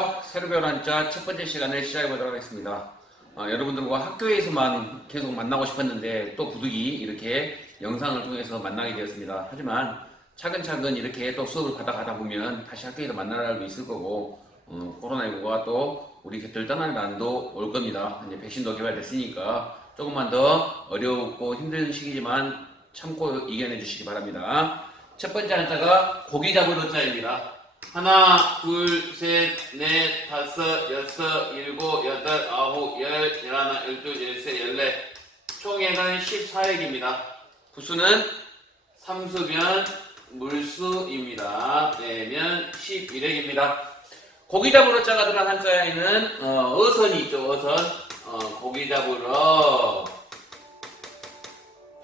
안녕하십니까. 7과 새로 배운 한자 첫 번째 시간을 시작해 보도록 하겠습니다. 어, 여러분들과 학교에서만 계속 만나고 싶었는데 또 부득이 이렇게 영상을 통해서 만나게 되었습니다. 하지만 차근차근 이렇게 또 수업을 받아 가다 보면 다시 학교에서 만날 날도 있을 거고 어, 코로나19가 또 우리 곁을 떠나는 날도 올 겁니다. 이제 백신도 개발됐으니까 조금만 더 어렵고 힘든 시기지만 참고 이겨내 주시기 바랍니다. 첫 번째 한자가 고기 잡으러 자입니다. 하나, 둘, 셋, 넷, 다섯, 여섯, 일곱, 여덟, 아홉, 열, 열하나, 열둘, 열세, 열네. 총액은 14액입니다. 부수는 삼수변 물수입니다. 빼면 11액입니다. 고기 잡으러 자가 들어간 한자에는 어, 어선이 있죠. 어선. 어, 고기 잡으러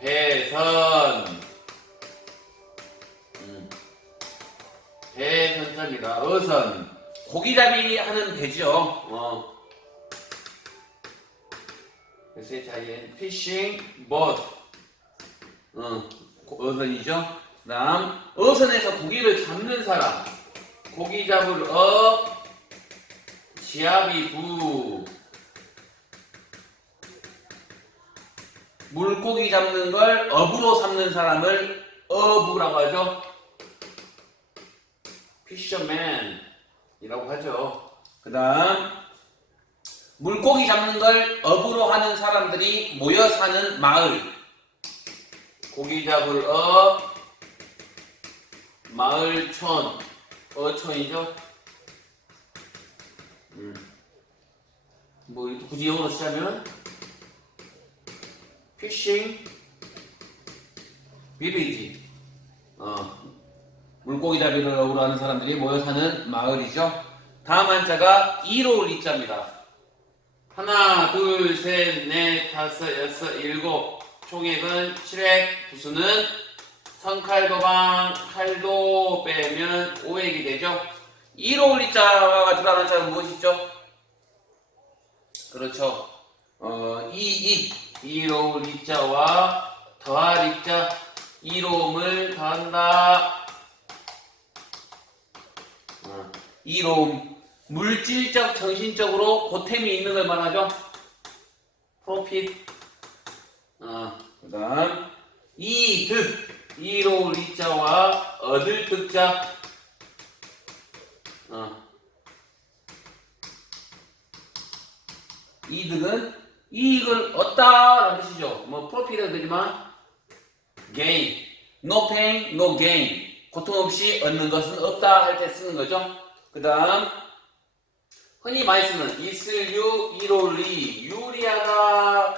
배선 배선자입니다. 어선. 고기잡이 하는 배죠. 어. 그래서 자기는 피싱 보트. 어, 고- 어선이죠. 다음 어선에서 고기를 잡는 사람. 고기 잡으러 지압이 부. 물고기 잡는 걸 어부로 삼는 사람을 어부라고 하죠. 피셔맨이라고 하죠. 그 다음, 물고기 잡는 걸 어부로 하는 사람들이 모여 사는 마을. 고기 잡으러 마을촌. 어촌이죠. 음. 뭐, 굳이 영어로 쓰자면, 피싱 비리지. 어, 물고기 잡이를 어우러 하는 사람들이 모여 사는 마을이죠. 다음 한자가 2로 리자입니다. 하나, 둘, 셋, 넷, 다섯, 여섯, 일곱. 총액은 7액, 부수는 선칼도방, 칼도 빼면 5액이 되죠. 2로 리자가 들어가는 한자는 무엇이죠? 그렇죠. 어, 이, 이, 이로 리자와 더할 리자, 이로움을 더한다. 이로움. 물질적, 정신적으로 보탬이 있는 걸 말하죠. 프로핏. 어, 그 다음, 이득. 이로 리자와 얻을 득자. 어. 이득은 이익을 얻다 라는 뜻이죠. 뭐 프로핏도 되지만 gain, no pain, no gain. 고통 없이 얻는 것은 없다 할 때 쓰는 거죠. 그 다음 흔히 많이 쓰는 있을 유, 이롤리, 유리하다.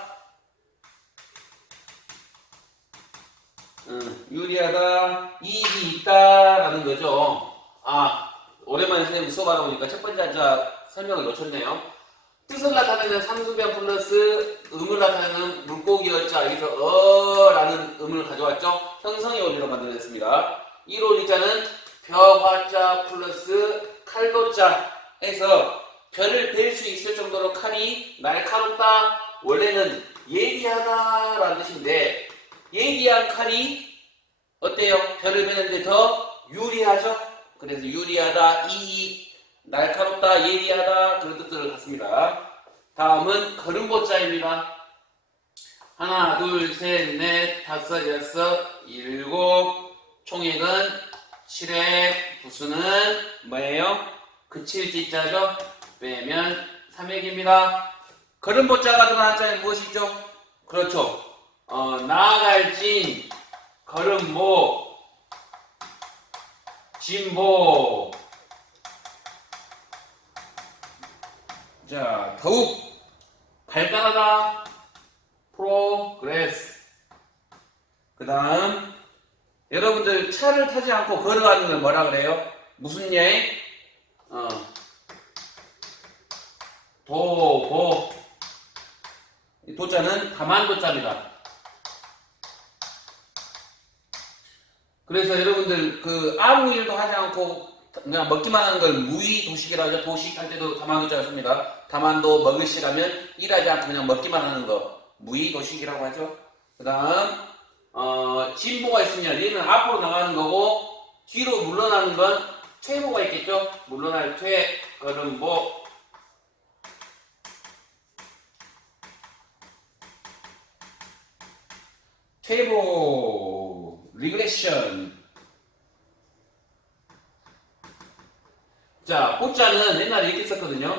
음, 유리하다, 이익이 있다라는 거죠. 아, 오랜만에 선생님 수업하다 보니까 첫 번째 한자 설명을 놓쳤네요. 뜻을 나타내는 상수변 플러스 음을 나타내는 물고기 어자 여기서 어라는 음을 가져왔죠. 형성의 원리로 만들어졌습니다. 1호 리자는 벼화자 플러스 칼도자에서 벼를 벨수 있을 정도로 칼이 날카롭다. 원래는 예리하다라는 뜻인데 예리한 칼이 어때요? 벼를 베는데 더 유리하죠? 그래서 유리하다, 이익, 날카롭다, 예리하다 그런 뜻들을 갖습니다. 다음은 걸음보자입니다. 하나, 둘, 셋, 넷, 다섯, 여섯, 일곱. 총액은 7액, 부수는 뭐예요? 그칠 지자죠? 빼면 3액입니다. 걸음보자가 들어간 자는 무엇이죠? 그렇죠. 어, 나아갈 진, 걸음보, 진보. 자, 더욱 발달하다. 프로그레스. 그 다음, 여러분들 차를 타지 않고 걸어가는 걸 뭐라 그래요? 무슨 여행? 어. 도보. 이 도자는 다만도자입니다. 그래서 여러분들 그 아무 일도 하지 않고 그냥 먹기만 하는 걸 무의 도식이라고 하죠. 도식 할 때도 다만도자가 씁니다. 다만도 먹을시라면 일하지 않고 그냥 먹기만 하는 거 무의 도식이라고 하죠. 그 다음 어, 진보가 있으면 얘는 앞으로 나가는 거고 뒤로 물러나는 건 퇴보가 있겠죠? 물러날 퇴, 걸음보. 퇴보, 리그레션. 자, 보자는 옛날에 이렇게 썼거든요.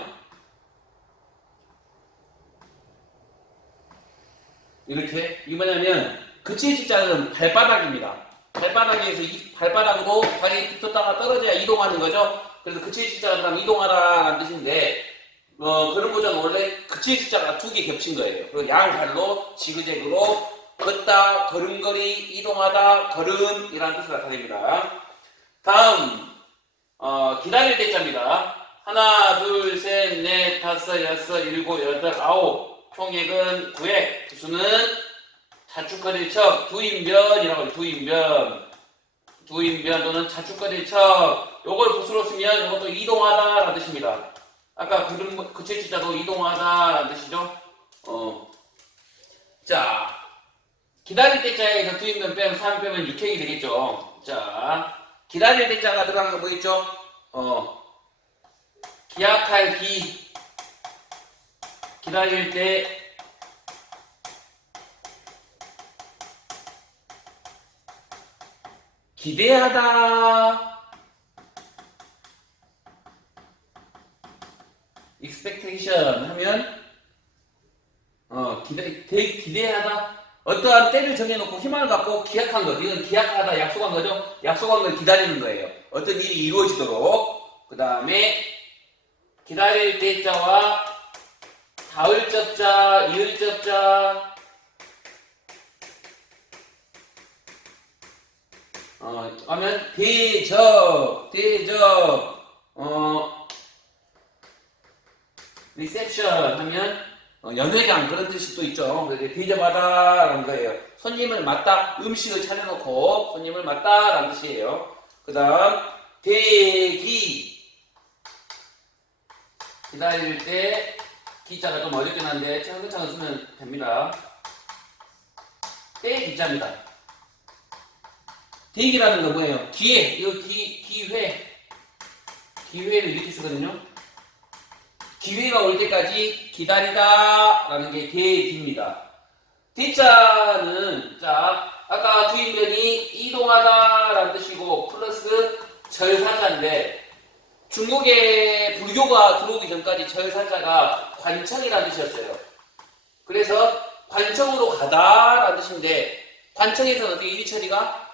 이렇게. 이게 뭐냐면, 그치의 직자는 발바닥입니다. 발바닥에서 이, 발바닥으로 발이 붙었다가 떨어져야 이동하는 거죠. 그래서 그치의 직자가 그럼 이동하라는 뜻인데, 어, 그런 버전은 원래 그치의 직자가 두 개 겹친 거예요. 그리고 양발로 지그재그로 걷다, 걸음걸이, 이동하다, 걸음이라는 뜻을 나타냅니다. 다음, 어, 기다릴 때자입니다. 하나, 둘, 셋, 넷, 다섯, 여섯, 일곱, 여덟, 아홉. 총액은 9회. 수는 자축거릴 척, 두인변이라고. 두인변. 두인변 또는 자축거릴 척. 요걸 부수로 쓰면 이것도 이동하다라는 뜻입니다. 아까 그림, 그체주자도 이동하다라는 뜻이죠. 어. 자, 기다릴 때 자에서 두인변 빼면 3 빼면 6획이 되겠죠. 자, 기다릴 때 자가 들어가는 거 뭐겠죠? 어. 기약할 기. 기다릴 때 기대하다. Expectation 하면 어 기대 대, 기대하다. 어떠한 때를 정해놓고 희망을 갖고 기약한 것 이건 기약하다 약속한 거죠? 약속한 걸 기다리는 거예요. 어떤 일이 이루어지도록. 그 다음에 기다릴 때자와 닿을 적자 이을 적자 어, 하면 대접, 대접, 어, 리셉션 하면 어, 연회장 그런 뜻이 또 있죠. 그래서 대접하다라는 거예요. 손님을 맞다, 음식을 차려놓고 손님을 맞다라는 뜻이에요. 그 다음 대기 기다릴 때 기자가 좀 어렵긴 한데 차근차근 쓰면 됩니다. 때 기자입니다. 대기라는 건 뭐예요? 기회, 이거 기, 기회. 기회를 이렇게 쓰거든요. 기회가 올 때까지 기다리다 라는 게 대기입니다. 대자는, 자, 아까 주인변이 이동하다 라는 뜻이고, 플러스 절사자인데, 중국에 불교가 들어오기 전까지 절사자가 관청이라는 뜻이었어요. 그래서 관청으로 가다 라는 뜻인데, 관청에서는 어떻게 일처리가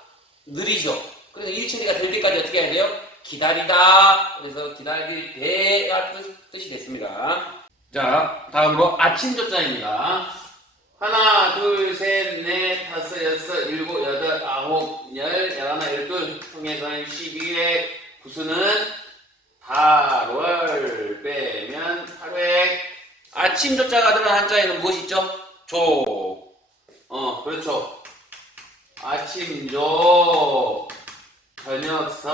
느리죠. 그래서 일처리가 될 때까지 어떻게 해야 돼요? 기다리다. 그래서 기다릴 때가 뜻, 뜻이 됐습니다. 자, 다음으로 아침 조자입니다. 하나, 둘, 셋, 넷, 다섯, 여섯, 일곱, 여덟, 아홉, 열, 열하나, 열둘, 통해서는 12회, 구수는 8월 빼면 8회. 아침 조자가 들어간 한자에는 무엇이 있죠? 조. 어, 그렇죠. 아침조, 저녁석,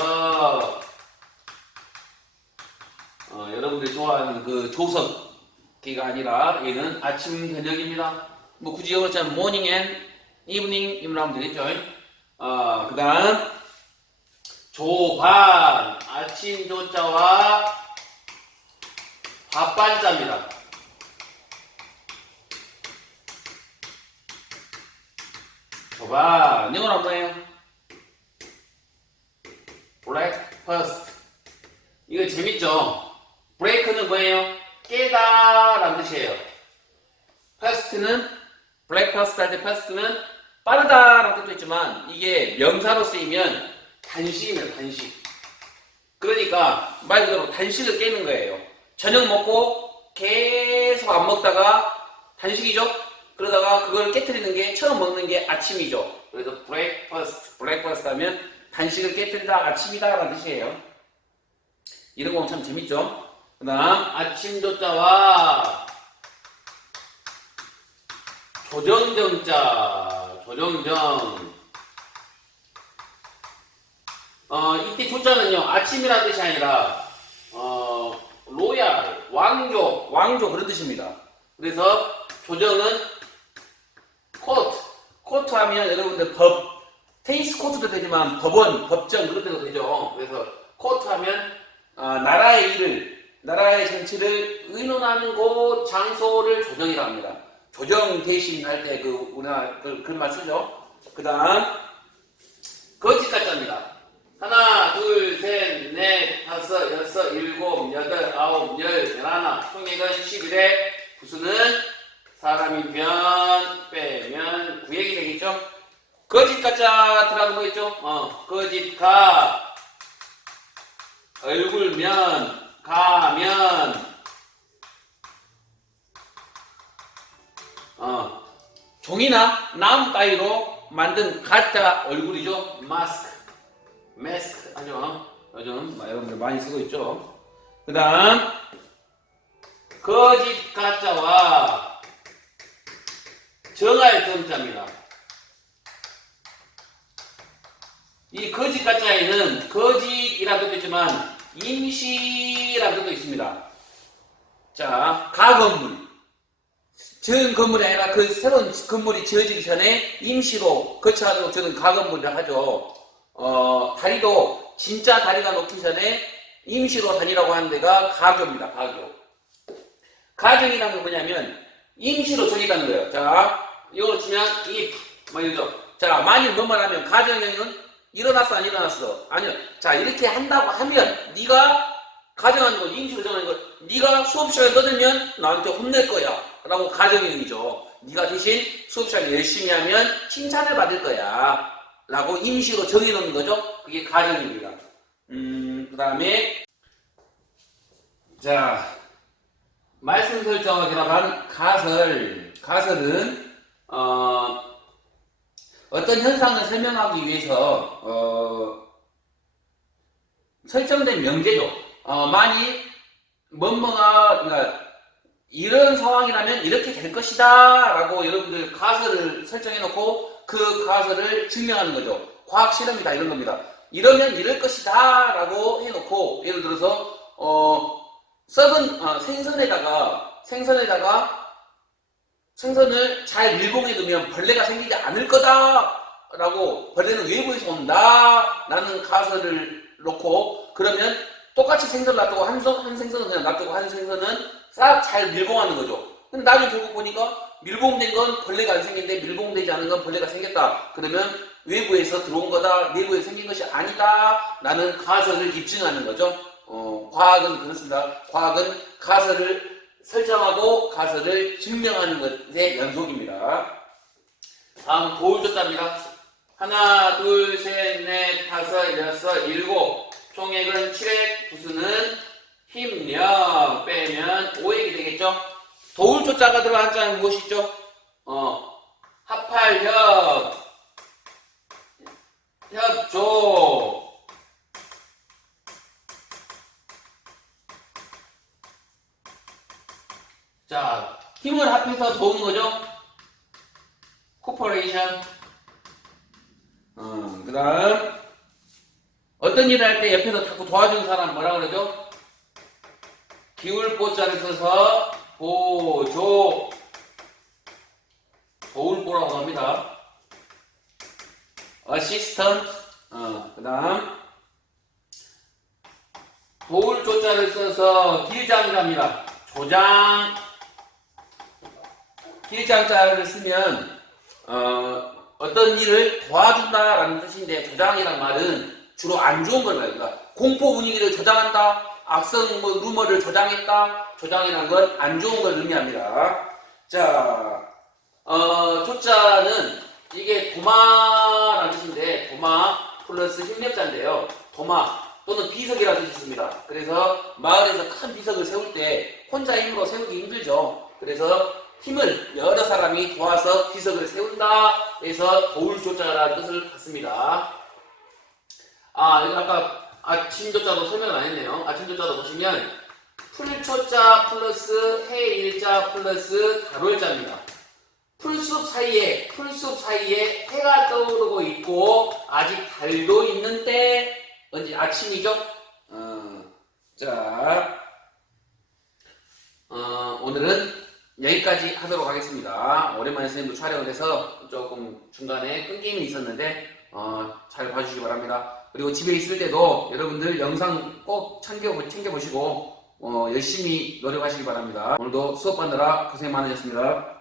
어, 여러분들이 좋아하는 그 조석기가 아니라 얘는 아침 저녁입니다. 뭐 굳이 영어로 하면 morning and evening이라고 하면 되겠죠. 어, 그 다음 조반, 아침 조자와 밥반자입니다. 조반, 영어로 뭐예요? breakfast. 이거 재밌죠? break는 뭐예요? 깨다 라는 뜻이에요. fast는 breakfast 할 때 fast는 빠르다 라는 뜻도 있지만 이게 명사로 쓰이면 단식이면 단식. 그러니까 말 그대로 단식을 깨는 거예요. 저녁 먹고 계속 안 먹다가 단식이죠? 그러다가 그걸 깨뜨리는 게 처음 먹는 게 아침이죠. 그래서 breakfast, breakfast 하면 단식을 깨뜨리다 아침이다 라는 뜻이에요. 이런 거 참 재밌죠? 그 다음 아침 조자와 조정정자 조정정 어, 이때 조자는요 아침이라는 뜻이 아니라 어, 로얄 왕조 왕조 그런 뜻입니다. 그래서 조정은 코트 코트 하면 여러분들 법 테니스 코트도 되지만 법원 법정 그런 데도 되죠. 그래서 코트 하면 어, 나라의 일을 나라의 정치를 의논하는 곳 장소를 조정이라고 합니다. 조정 대신 할 때 그 우리나라 그 글만 쓰죠. 그 다음 거짓 가짜입니다. 하나, 둘, 셋, 넷, 다섯, 여섯, 일곱, 여덟, 아홉, 열, 열하나. 총액은 11에 부수는 사람이면 빼면 구획이 되겠죠? 거짓 가짜 들어가는 거 있죠? 어, 거짓 가, 얼굴면, 가면, 어, 종이나 나무 따위로 만든 가짜 얼굴이죠? 마스크. 마스크 하죠. 요즘 여러분들 많이 쓰고 있죠. 그 다음, 거짓 가짜와 정할 정자입니다. 이 거짓 가짜에는 거짓이라는 뜻도 있지만 임시라는 뜻도 있습니다. 자, 가 건물. 지은 건물이 아니라 그 새로운 건물이 지어지기 전에 임시로 거쳐가지고 저는 가 건물을 하죠. 어, 다리도 진짜 다리가 놓기 전에 임시로 다니라고 하는 데가 가교입니다. 가교. 가정이라는 건 뭐냐면 임시로 정의하는 거예요. 자, 이거 치면 이, 막 이러죠. 자, 만일 뭐만 하면 가정형은 일어났어 안 일어났어? 아니요. 자, 이렇게 한다고 하면 네가 가정하는 거, 임시로 정하는 거, 네가 수업 시간에 떠들면 나한테 혼낼 거야. 라고 가정형이죠. 네가 대신 수업 시간에 열심히 하면 칭찬을 받을 거야. 라고 임시로 정해놓는 거죠. 그게 가정입니다. 음, 그 다음에 자, 말씀 설정을 결합한 가설. 가설은 어, 어떤 현상을 설명하기 위해서 어, 설정된 명제죠. 어, 만일 뭐뭐가 그러니까 이런 상황이라면 이렇게 될 것이다 라고 여러분들 가설을 설정해 놓고 그 가설을 증명하는 거죠. 과학 실험이다 이런 겁니다. 이러면 이럴 것이다 라고 해놓고 예를 들어서 어, 썩은 아, 생선에다가 생선에다가 생선을 잘 밀봉해 두면 벌레가 생기지 않을 거다 라고 벌레는 외부에서 온다 라는 가설을 놓고 그러면 똑같이 생선 놔두고 한, 성- 한 생선은 그냥 놔두고 한 생선은 싹 잘 밀봉하는 거죠. 근데 나중에 결국 보니까 밀봉된 건 벌레가 안 생긴데 밀봉되지 않은 건 벌레가 생겼다. 그러면 외부에서 들어온 거다, 내부에서 생긴 것이 아니다. 라는 가설을 입증하는 거죠. 어, 과학은 그렇습니다. 과학은 가설을 설정하고 가설을 증명하는 것의 연속입니다. 다음 도울조자입니다. 하나, 둘, 셋, 넷, 다섯, 여섯, 일곱. 총액은 7획, 부수는 힘력 빼면 5액이 되겠죠? 도울조자가 들어간 자는 무엇이죠? 어, 합할협, 협조, 자, 힘을 합해서 도우는 거죠? 코퍼레이션. 어, 그 다음, 어떤 일을 할 때 옆에서 자꾸 도와주는 사람 뭐라 그러죠? 기울 보자를 써서 보조, 도울 보라고 합니다. 어시스턴트, 어, 그 다음, 도울 조자를 써서 길장자입니다. 조장, 길장자를 쓰면 어, 어떤 일을 도와준다라는 뜻인데 조장이란 말은 주로 안 좋은 걸. 그러니까 공포 분위기를 조장한다, 악성 뭐 루머를 조장했다. 조장이란 건 안 좋은 걸 의미합니다. 자, 어, 조자는 이게 도마라는 뜻인데 도마 플러스 힘력자인데요. 도마 또는 비석이라는 뜻이 있습니다. 그래서 마을에서 큰 비석을 세울 때 혼자 힘으로 세우기 힘들죠. 그래서 힘을 여러 사람이 도와서 비석을 세운다 해서 도울조자라는 뜻을 갖습니다. 아, 여기 아까 아침조자도 설명을 안 했네요. 아침조자도 보시면 풀초자 플러스 해일자 플러스 가롤자입니다. 풀숲 사이에 풀숲 사이에 해가 떠오르고 있고 아직 달도 있는데 언제 아침이죠? 어, 자, 어, 오늘은 여기까지 하도록 하겠습니다. 오랜만에 선생님도 촬영을 해서 조금 중간에 끊김이 있었는데 어, 잘 봐주시기 바랍니다. 그리고 집에 있을 때도 여러분들 영상 꼭 챙겨, 챙겨보시고 어, 열심히 노력하시기 바랍니다. 오늘도 수업 받느라 고생 많으셨습니다.